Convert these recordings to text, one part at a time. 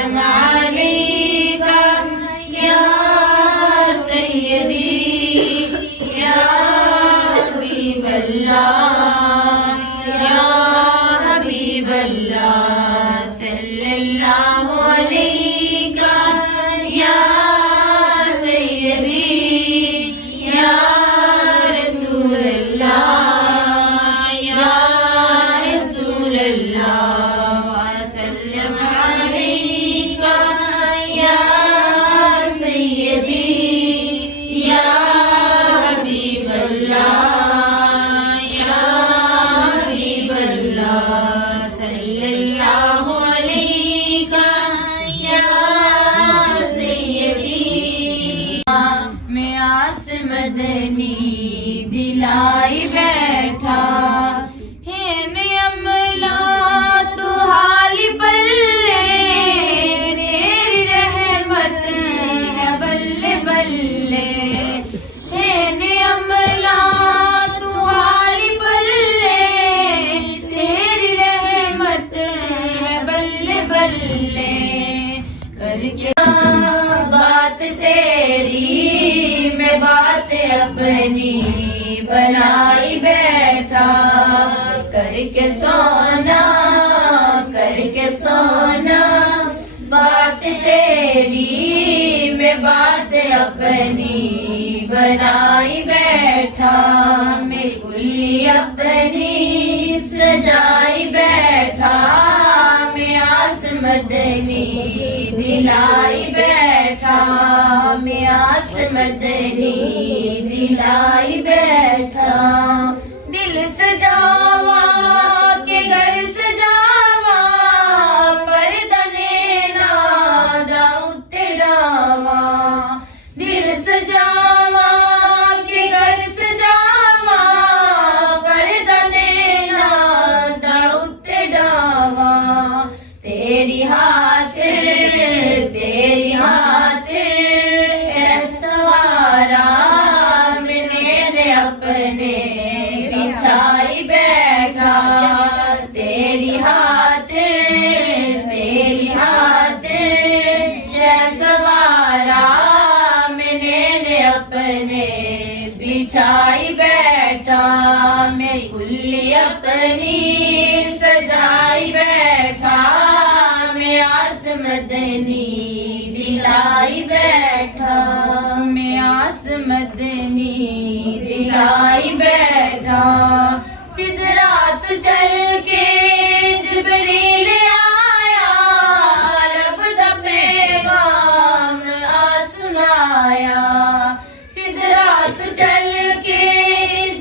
وسلم عليك يا سيدي يا حبيب الله يا حبيب الله صلى الله عليك يا سيدي يا رسول الله يا رسول الله وسلم عليك يا سيدي يا حبيب الله يا حبيب الله صلى الله عليك يا سيدي میں آس مدنی دلائی بیٹھا ہے عملہ تو حال بلے تیری رحمت ہے بلے بلے ہے عملہ تو حال بلے تیری رحمت ہے بلے بلے کر کے بات تیری میں بات اپنی بنائی بیٹھا کر کے سونا بات تیری میں بات اپنی بنائی بیٹھا میں کلی اپنی سجائی بیٹھا میں آس مدنی دلائی بیٹھا میں آس مدنی دلائی بیٹھا دل سجاوا کے گھر سجاوا پردہ نینا داؤت ڈاوا دل سجاوا کے گھر سجاوا پردہ نینا داؤت ڈاوا تیری خاطر سوارا میں نے اپنے بچھائی بیٹھا تیری خاطر سوارا میں نے اپنے بچھائی بیٹھا میں کلی اپنی سجائی بیٹھا میں آس مدنی دلائی بیٹھا میں آس مدنی دلائی بیٹھا سدرات چل کے جبریل آیا رب دا پیغام آ سنایا سدرات چل کے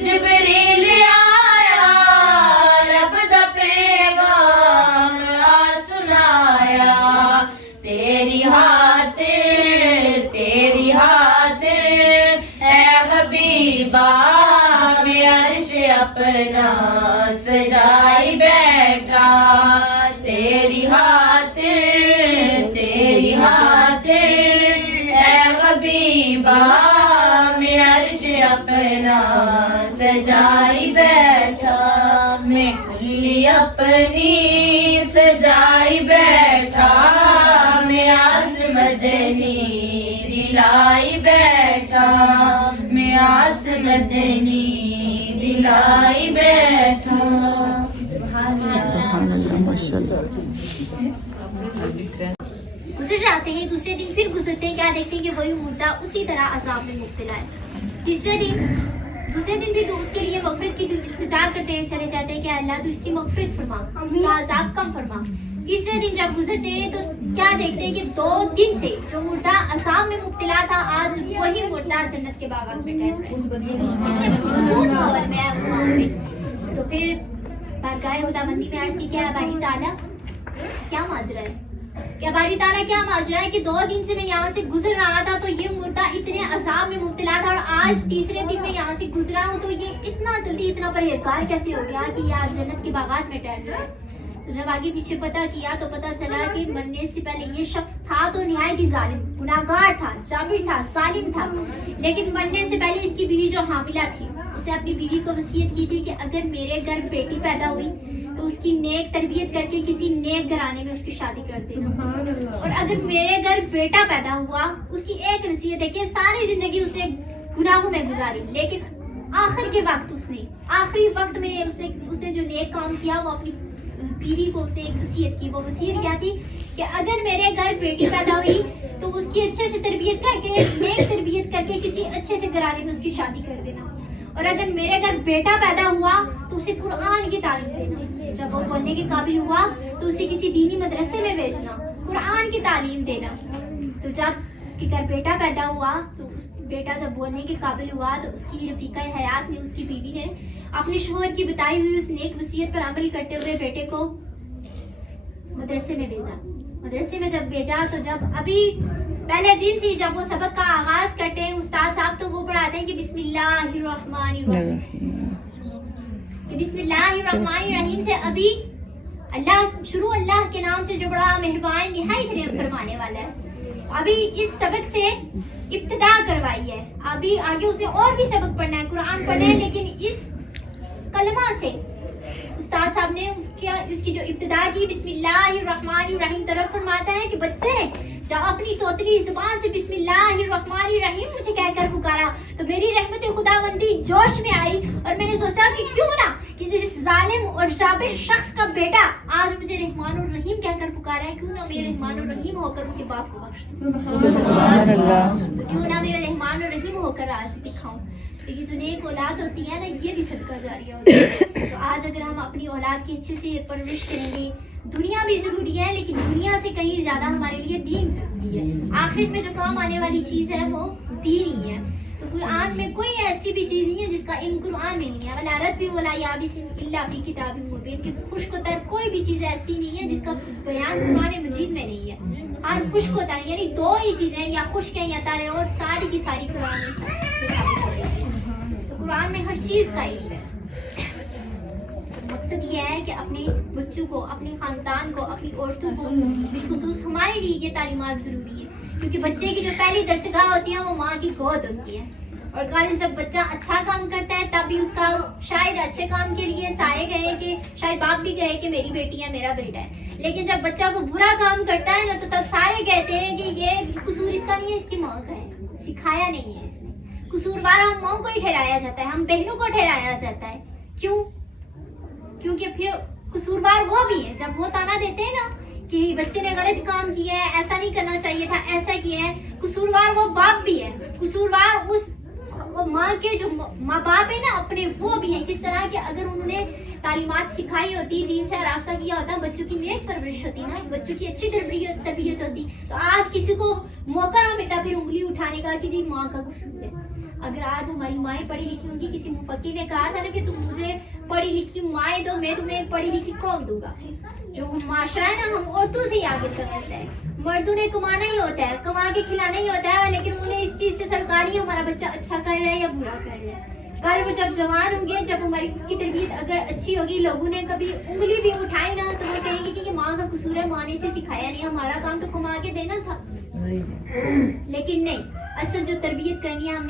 جبریل آیا رب دا پیغام آ سنایا تیری خاطر اے حبیبا میں عرش اپنا سجائی بیٹھا تیری خاطر اے حبیبا میں عرش اپنا سجائی بیٹھا میں کلی اپنی سجائی بیٹھا میں آس مدنی دلائی بیٹھا میں آس مدنی دلائی بیٹھا سبحان اللہ ماشاءاللہ گزر جاتے ہیں دوسرے دن پھر گزرتے ہیں کیا دیکھتے ہیں کہ وہی مردہ اسی طرح عذاب میں مبتلا ہے دوسرے دن بھی تو اس کے لیے مغفرت کی التجا کرتے ہیں چلے جاتے ہیں کہ اللہ تو اس کی مغفرت فرما اس کا عذاب کم فرما تیسرے دن جب گزرتے ہیں تو کیا دیکھتے ہیں کہ 2 دن سے جو مردہ عذاب میں مبتلا تھا آج وہی مردہ جنت کے باغات میں ٹہل رہا ہے تو پھر بارگاہ خداوندی میں عرض کی کہ باری تعالیٰ کیا ماجرا ہے کہ باری تعالیٰ کیا ماجرا ہے کہ 2 دن سے میں یہاں سے گزر رہا تھا تو یہ مردہ اتنے عذاب میں مبتلا تھا اور آج تیسرے دن میں یہاں سے گزرا ہوں تو یہ اتنا جلدی اتنا پرہیزگار کیسے ہو گیا کہ یہ آج جنت کے باغات میں ٹہل رہا ہے تو جب آگے پیچھے پتہ کیا تو پتہ چلا کہ مرنے سے پہلے یہ شخص تھا تو نہایت ہی ظالم گناہگار تھا جابر تھا ظالم تھا لیکن مرنے سے پہلے اس کی بیوی جو حاملہ تھی اسے اپنی بیوی کو وصیت کی تھی کہ اگر میرے گھر بیٹی پیدا ہوئی تو اس کی نیک تربیت کر کے کسی نیک گھرانے میں اس کی شادی کر دینا. اور اگر میرے گھر بیٹا پیدا ہوا, اس کی ایک نصیحت ہے کہ ساری زندگی اس نے گناہوں میں گزاری, لیکن آخر کے وقت اس نے آخری وقت میں اسے جو نیک کام کیا وہ اپنی بیوی کو اسے ایک وصیت کی. وہ وصیت کیا تھی کہ اگر میرے گھر بیٹی پیدا ہوئی تو اس کی اچھے سے تربیت کر کے نیک تربیت کر کے کسی اچھے سے گھرانے میں اس کی شادی کر دینا. اور اگر میرے گھر بیٹا پیدا ہوا تو اسے قرآن کی تعلیم دینا. جب وہ بولنے کے قابل ہوا تو اسے کسی دینی مدرسے میں بھیجنا, قرآن کی تعلیم دینا. تو جب اس کے گھر بیٹا پیدا ہوا تو اس بیٹا جب بولنے کے قابل ہوا تو اس کی رفیقہ حیات نے, اس کی بیوی نے اپنے شوہر کی بتائی ہوئی اس نیک وصیت پر عمل کرتے ہوئے بیٹے کو مدرسے میں بھیجا. مدرسے میں جب بھیجا تو جب ابھی پہلے دن سے جب وہ سبق کا آغاز کرتے ہیں استاد صاحب تو وہ پڑھاتے ہیں کہ بسم اللہ الرحمن الرحیم, کہ بسم اللہ الرحمن الرحیم سے ابھی اللہ کے نام سے جو بڑا مہربان نہایت رحم فرمانے والا ہے, ابھی اس سبق سے ابتدا کروائی ہے. ابھی آگے اس نے اور بھی سبق پڑھنا ہے, قرآن پڑھنا ہے, لیکن اس کلمہ سے استاد صاحب نے اس کی جو ابتدا کی بسم اللہ الرحمن الرحیم طرف فرماتا ہے کہ بچے جب اپنی توتلی زبان سے بسم اللہ الرحمن الرحیم مجھے کہہ کر پکارا تو میری رحمت خداوندی جوش میں آئی, اور میں نے سوچا کہ کیوں نہ کہ جس ظالم اور جابر شخص کا بیٹا آج مجھے رحمان الرحیم کہہ کر پکارا ہے, کیوں نہ میں رحمان الرحیم ہو کر اس کے باپ کو بخش دوں, کیوں نہ میں رحمان الرحیم ہو کر آج دکھاؤں. لیکن جو نیک اولاد ہوتی ہے نا, یہ بھی صدقہ جاریہ ہوتی ہے. تو آج اگر ہم اپنی اولاد کی اچھے سے پرورش کریں گے, دنیا بھی ضروری ہے لیکن دنیا سے کہیں زیادہ ہمارے لیے دین ضروری ہے. آخرت میں جو کام آنے والی چیز ہے وہ دین ہی ہے. تو قرآن میں کوئی ایسی بھی چیز نہیں ہے جس کا علم قرآن میں نہیں ہے. ولا رتب ولا یابس الا فی کتاب مبین, کہ خشک و تر کوئی بھی چیز ایسی نہیں ہے جس کا بیان قرآن مجید میں نہیں ہے. ہر خشک و تر یعنی دو ہی چیزیں, یا خشک ہیں یا تر ہے, اور ساری کی ساری قرآن میں سے ثابت ہو رہی ہے. تو قرآن میں ہر چیز کا علم ہے. مقصد یہ ہے کہ اپنے بچوں کو, اپنے خاندان کو, اپنی عورتوں کو, بالخصوص ہمارے لیے یہ تعلیمات ضروری ہے, کیونکہ بچے کی جو پہلی درسگاہ ہوتی ہے وہ ماں کی گود ہوتی ہے. اور کل جب بچہ اچھا کام کرتا ہے تب بھی اس کا شاید اچھے کام کے لیے سارے کہیں کہ شاید باپ بھی کہے کہ میری بیٹی ہے, میرا بیٹا ہے. لیکن جب بچہ کو برا کام کرتا ہے نا تو تب سارے کہتے ہیں کہ یہ قصور اس کا نہیں ہے, اس کی ماں کا ہے, سکھایا نہیں ہے اس نے. قصوروار ہم ماں کو ہی ٹھہرایا جاتا ہے, ہم بہنوں کو ٹھہرایا جاتا ہے. کیوں؟ کیونکہ پھر قصوروار وہ بھی ہے. جب وہ تانا دیتے ہیں نا کہ بچے نے غلط کام کیا ہے, ایسا نہیں کرنا چاہیے تھا, ایسا کیا ہے, قصوروار وہ باپ بھی ہے. قصوروار اس ماں کے جو ماں باپ ہے نا اپنے, وہ بھی ہیں. کس طرح کہ اگر انہوں نے تعلیمات سکھائی ہوتی, دین سے راستہ کیا ہوتا, بچوں کی نیک پرورش ہوتی نا, بچوں کی اچھی تربیت ہوتی, تو آج کسی کو موقع نہ ملتا پھر انگلی اٹھانے کا کہ جی ماں کا قصور ہے. اگر آج ہماری مائیں پڑھی لکھی ہوں گی, کسی مفکر نے کہا تھا نا کہ تم مجھے پڑھی لکھی مائیں دو, میں تمہیں ایک پڑھی لکھی قوم دوں گا. جو معاشرہ ہے نا ہم عورتوں سے ہی آگے سمجھتا ہے. مردوں نے کمانا ہی ہوتا ہے, کما کے کھلانا ہی ہوتا ہے, لیکن انہیں اس چیز سے سرکار ہی ہمارا بچہ اچھا کر رہا ہے یا برا کر رہا ہے. کل وہ جب جوان ہوں گے, جب ہماری اس کی تربیت اگر اچھی ہوگی, لوگوں نے کبھی انگلی بھی اٹھائی نا تو وہ کہیں گے کہ یہ ماں کا قصور ہے, ماں نے اسے سکھایا نہیں, ہمارا کام تو کما کے دینا تھا. لیکن نہیں, اصل جو تربیت کرنی ہے ہم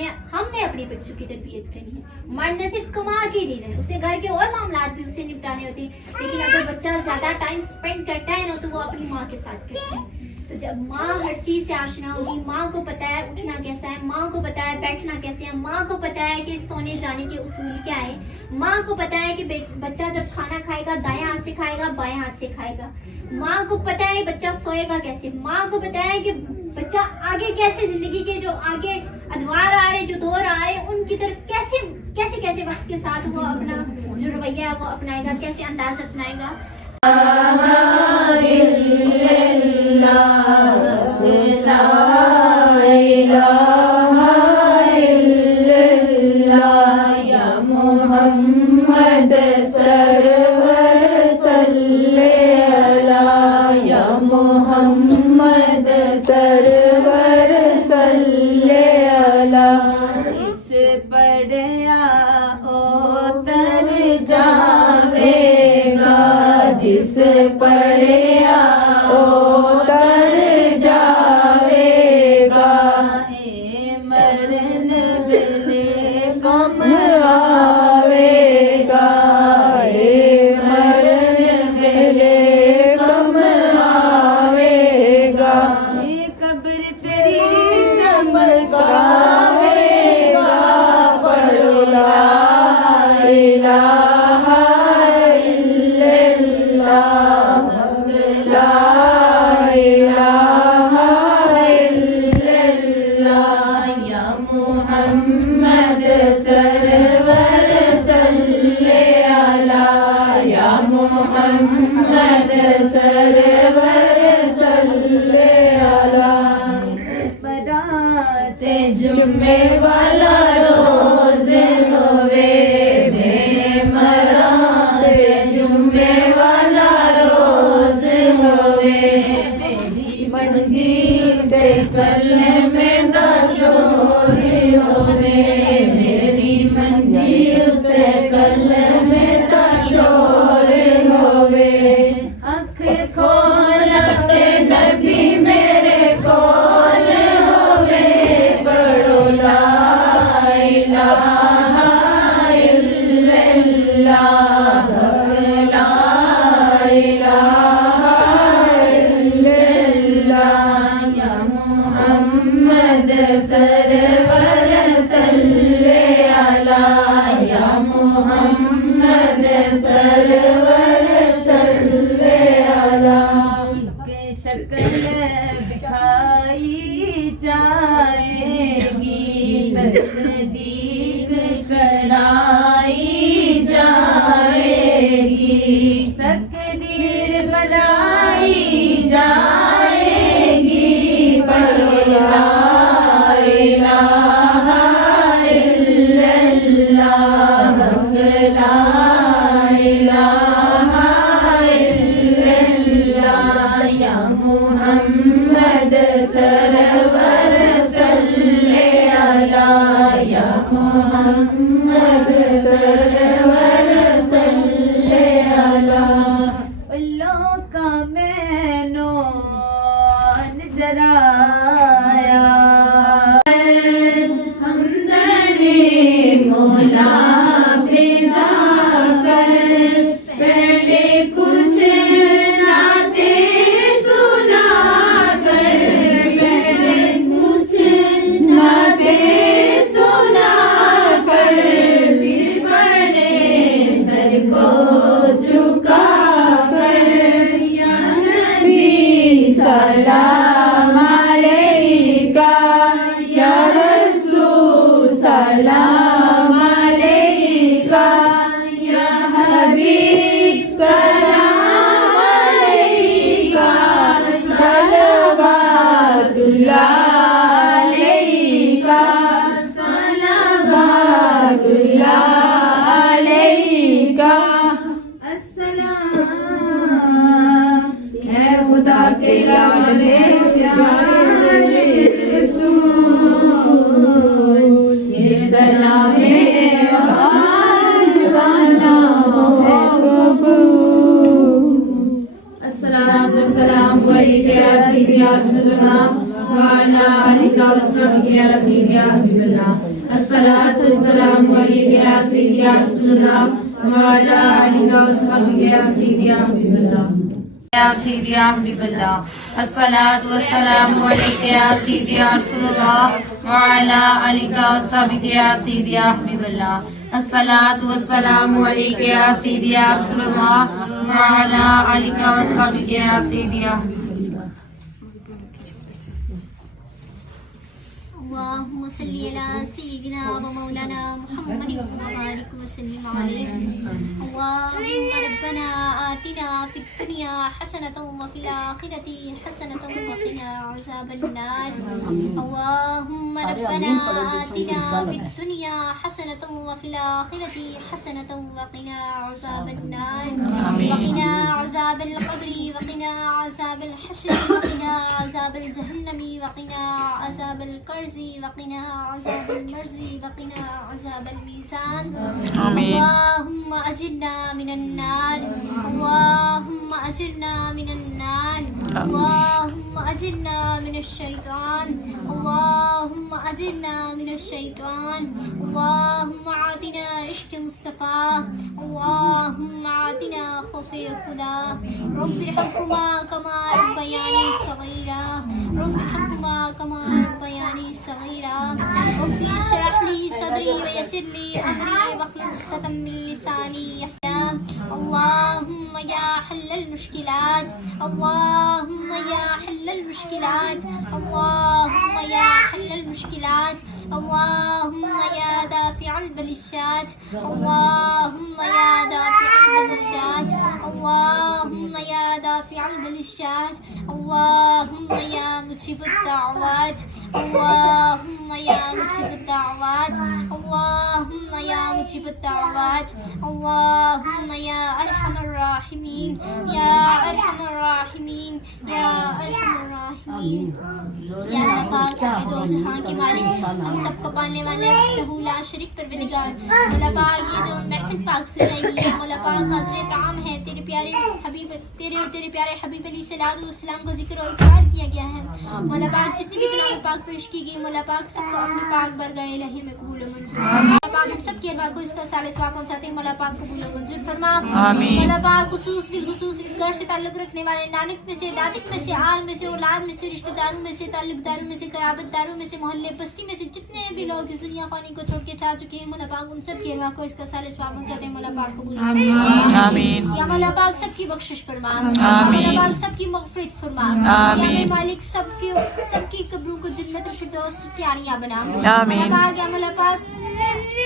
نے اپنے بچوں کی تربیت کرنی ہے. مرد نے صرف کما کے دینا ہے, اسے گھر کے اور معاملات بھی اسے نپٹانے ہوتے ہیں, لیکن اگر بچہ زیادہ ٹائم سپینڈ کرتا ہے نا تو وہ اپنی ماں کے ساتھ کرتا ہے. تو جب ماں ہر چیز سے آشنا ہوگی, ماں کو پتا ہے اٹھنا کیسا ہے, ماں کو پتا ہے بیٹھنا کیسے ہے, ماں کو پتا ہے کہ سونے جانے کے اصول کیا ہے, ماں کو پتا ہے کہ بچہ جب کھانا کھائے گا دائیں ہاتھ سے کھائے گا بائیں ہاتھ سے کھائے گا, ماں کو پتا ہے بچہ سوئے گا کیسے, ماں کو پتا ہے کہ بچہ آگے کیسے زندگی کے جو آگے ادوار آ رہے, جو دور آ رہے, ان کی طرف کیسے وقت کے ساتھ وہ اپنا جو رویہ ہے وہ اپنائے گا, کیسے انداز اپنائے گا. محمد سرور صلی علی یا محمد سرور صلی علی. اس پڑھیا اتر جاوے گا, جس پڑھیا اتر جاوے گا, اے مرن بلے کم آوے گا, اے مرن جمعے والا روز ہوے بے مرام جمعے والا روز ہوے تیری منگی تے کلمے دا شور ہوے میری منجی تے کلمے دا شور ہوے اکھ کھول تے نبی میرے کول ہوے پڑھو لا الہ الا اللہ لا الہ الا اللہ یا محمد سرور صلی علی یا محمد سرور صلی علی کے شکل بکھائی جائے گی تصدیق کرائی جائے گی تقدیر بنائی جائے گی پڑھو لا الہ الا اللہ لا الہ الا اللہ یا محمد سرور صلی علی یا محمد سرور صلی علی اللہ کا مینو ڈرایا ہمدردی مولا پیزا کر پہلے کچھ ناتے سنا کر پہلے کچھ ناتے سنا کر پھر بڑے سر کو جھکا کر یا نبی سلام علیکہ یا رسول سلام علیکہ یا حبیب سلام علیکہ صلوات اللہ علیکہ صلوات اللہ علیکہ السلام ہے خدا کے لاڈلے پیارے رسول یہ سلام السلام والسلام علیکہ یا سیدی یا رسول اللہ وعلی آلک وصحبہ یا سیدی یا حبیب اللہ الصلاۃ والسلام علیکہ یا سیدی یا رسول اللہ وعلی آلک وصحبہ یا سیدی یا حبیب اللہ یا سیدی یا حبیب اللہ الصلاۃ والسلام علیکہ یا سیدی یا رسول اللہ وعلی آلک وصحبہ یا سیدی یا حبیب اللہ الصلاۃ والسلام علیکہ یا سیدی یا رسول اللہ وعلی آلک وصحبہ یا سیدی یا حبیب اللہ اللهم صل على سيدنا ومولانا محمد وبارك وسلم عليه اللهم ربنا آتنا في الدنيا حسنة وفي الآخرة حسنة وقنا عذاب النار اللهم ربنا آتنا في الدنيا حسنة وفي الآخرة حسنة وقنا عذاب النار وقنا عذاب القبر وقنا عذاب الحشر وقنا عذاب الجهنم وقنا عذاب القرز وقنا عذاب المرز وقنا عذاب الميزان اللهم أجرنا من النار اللهم أجرنا من النار اللهم أجرنا من الشيطان اللهم أجرنا من الشيطان اللهم عاتنا عشق مصطفى اللهم عاتنا خوف خدا رب ارحمهما كما ربياني صغيرا رب ارحمهما كما ربياني صغيرا رب اشرح لي صدري ويسر لي أمري واحلل عقدة من لساني يفقهوا اللهم يا حل المشكلات اللهم يا حل المشكلات اللهم يا حل المشكلات اللهم يا دافع البلشات اللهم يا دافع البلشات اللهم يا دافع البلشات اللهم يا مجيب الدعوات اللهم يا مجيب الدعوات اللهم يا مجيب الدعوات اللهم يا أرحم الراحمين يا أرحم الراحمين يا أرحم الراحمين یا اللہ پاک دو جہاں کے مالک ہم سب کو پالنے والے وحدہ لا شریک پروردگار مولا پاک یہ جو محفل پاک سجائی گئی ہے مولا پاک حضرت عام ہے تیرے پیارے حبیب تیرے اور تیرے پیارے حبیب علیہ الصلوۃ والسلام کا ذکر اور اذکار کیا گیا ہے مولا پاک جتنی بھی کلام پاک پیش کی گئی مولا پاک سب کو اپنے پاک برگاہ الہی میں قبول و منظور مولا پاک ہم سب کی ارباب کو اس کا سارے ثواب پہنچاتے ہیں مولا پاک قبول و منظور فرما آمین مولا پاک خصوص بالخصوص اس گھر سے تعلق رکھنے والے نانک میں سے دادک میں سے آل میں سے اولاد میں سے رشتہ داروں میں سے تعلق داروں میں سے قرابت داروں میں سے محلے بستی میں سے جتنے بھی لوگ اس دنیا فانی کو چھوڑ کے جا چکے ہیں مولا پاک ان سب کی ارواح کو اس کا سارے ثواب پہنچاتے ہیں مولا پاک قبول آمین یا مولا پاک سب کی بخشش فرما آمین مولا پاک سب کی مغفرت فرما آمین یا مالک سب کی قبروں کو جنت الفردوس کی کیاریاں بنا آمین مولا پاک یا مولا پاک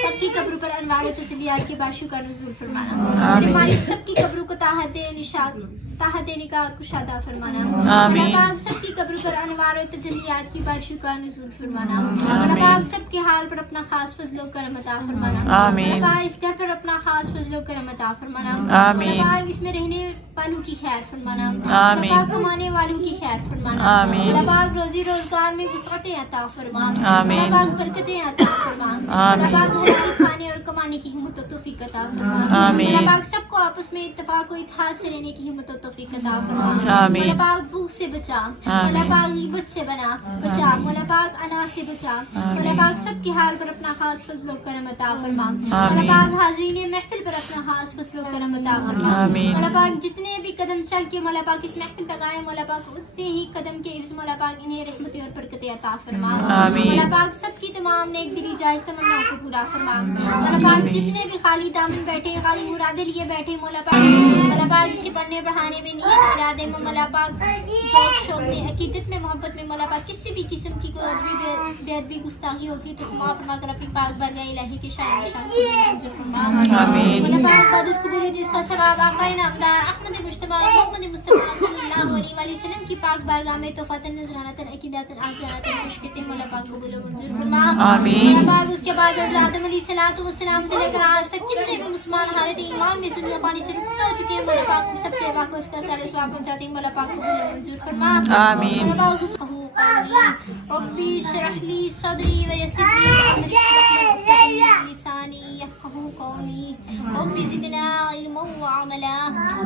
سب کی قبروں پر انوار و تجلیات کے بارشوں کا نزول فرمانا میرے مالک سب کی قبروں کو تاحت دینے کا کشادہ فرمانا مولا پاک سب کی قبروں پر انوار و تجلیات کی بارشوں کا نزول فرمانا مولا پاک سب کے حال پر اپنا خاص فضل و کرم عطا فرمانا مولا پاک اس گھر پر اپنا خاص فضل و کرم عطا فرمانا مولا پاک اس میں رہنے والوں کی خیر فرمانا مولا پاک کمانے والوں کی خیر فرمانا مولا پاک روزی روزگار میں وسعتیں عطا فرما مولا پاک برکتیں عطا فرما مولا پاک حلال کھانے اور کمانے کی ہمت و توفیق عطا فرما مولا پاک سب کو آپس میں اتفاق و اتحاد سے رہنے کی ہمت و توفیق عطا فرما مولا پاک بھوک سے بچا مولا پاک غیبت سے بچا مولا پاک انا سے بچا مولا پاک سب کے حال پر اپنا خاص فضل و کرم عطا فرما مولا پاک حاضرین محفل پر اپنا خاص فضل و کرم عطا فرما مولا پاک جتنے بھی قدم چل کے مولا پاک اس محفل تک آئے مولا پاک اتنے ہی قدم کے عوض مولا پاک انہیں رحمتیں اور برکتیں عطا فرما مولا پاک سب کی تمام نیک دلی جائز تمناؤں کو پورا فرما مولا پاک جتنے بھی خالی دامن بیٹھے خالی مرادے لیے بیٹھے مولا پاک اس کے پڑھنے پڑھانے میں نیت ارادے میں مولا پاک ذوق شوق میں عقیدت میں محبت میں مولا پاک کسی بھی قسم کی کوئی بے ادبی گستاخی ہوگی تو معاف فرما کر اپنی پاک بارگاہ الہی کے شان منظور فرما مولا پاک بعد اس کو بھی جس کا ثواب آقا نامدار احمد مجتبی محمد مصطفی صلی اللہ علیہ وسلم کی پاک بارگاہ میں توفاتن نذرانتن عقیداتن آزاراتن خوش کرتے مولا پاک قبول و منظور فرما مولا پاک اس کے بعد حضرت آدم علیہ الصلوۃ والسلام سے لے کر آج تک جتنے بھی مسلمان حالت ایمان میں دنیا پانی سے رخصت ہو چکے ہیں مولا پاک ان سب کے ارواح کو اس کا سارے ثواب پہنچاتے ہیں مولا پاک قبول و منظور فرما مولا پاک اس کو ربی اشرح لی صدری ویسر لی امری واحلل عقدۃ من لسانی یفقهوا قولی رب زدنا علما وعملا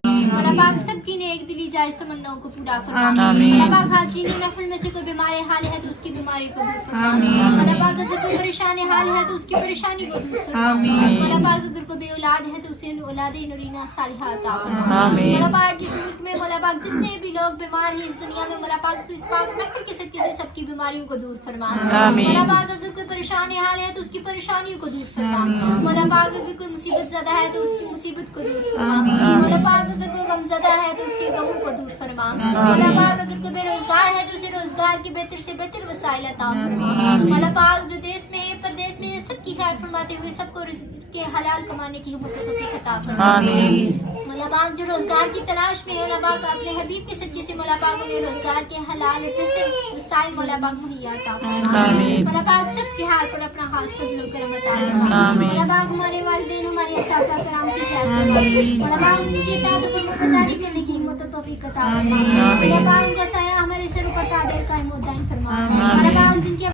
مولا پاک سب کی نیک دلی جائز تمناؤں کو پورا فرما مولا پاک حاضرین محفل میں سے کوئی بیمار حال ہے تو اس کی بیماری کو دور فرما مولا پاک اگر کوئی پریشان حال ہے تو اس کی پریشانی کو دور فرما مولا پاک اگر کوئی بے اولاد ہے تو اسے اولاد نورینہ صالحہ عطا فرما مولا پاک اس ملک میں مولا پاک جتنے بھی لوگ بیمار ہیں اس دنیا میں مولا پاک تو اس پاک محفل کے صدقے سے سب کی بیماریوں کو دور فرما مولا پاک اگر کوئی پریشان حال ہے تو اس کی پریشانیوں کو دور فرما مولا پاک اگر کوئی مصیبت زدہ ہے تو اس کی مصیبت کو دور فرما مولا پاک اگر کوئی غم زدہ ہے تو اس کے غموں کو دور فرما مولا پاک اگر کوئی بے روزگار ہے تو اسے روزگار کے بہتر سے بہتر وسائل عطا فرما مولا پاک جو دیش میں ہے پردیش میں سب کی خیر فرماتے ہوئے سب کو رزق کے حلال کمانے کی ہمت و توفیق عطا فرما مولا پاک جو روزگار کی تلاش میں ہے مولا پاک اپنے حبیب کے صدقے سے مولا پاک انہیں روزگار کے حلال بہتر وسائل مولا پاک مہیا عطا فرما مولا پاک سب کے حال پر اپنا خاص فضل و کرم عطا فرما مولا پاک ہمارے والدین ہمارے اساتذہ کرام کی خیر فرما مولا پاک ان کی اطاعت و فرمانبرداری کرنے کی ہمت و توفیق عطا فرما مولا پاک ان کا سایہ ہمارے سر پر تعدیل قائم و دائم فرما مولا پاک جن کے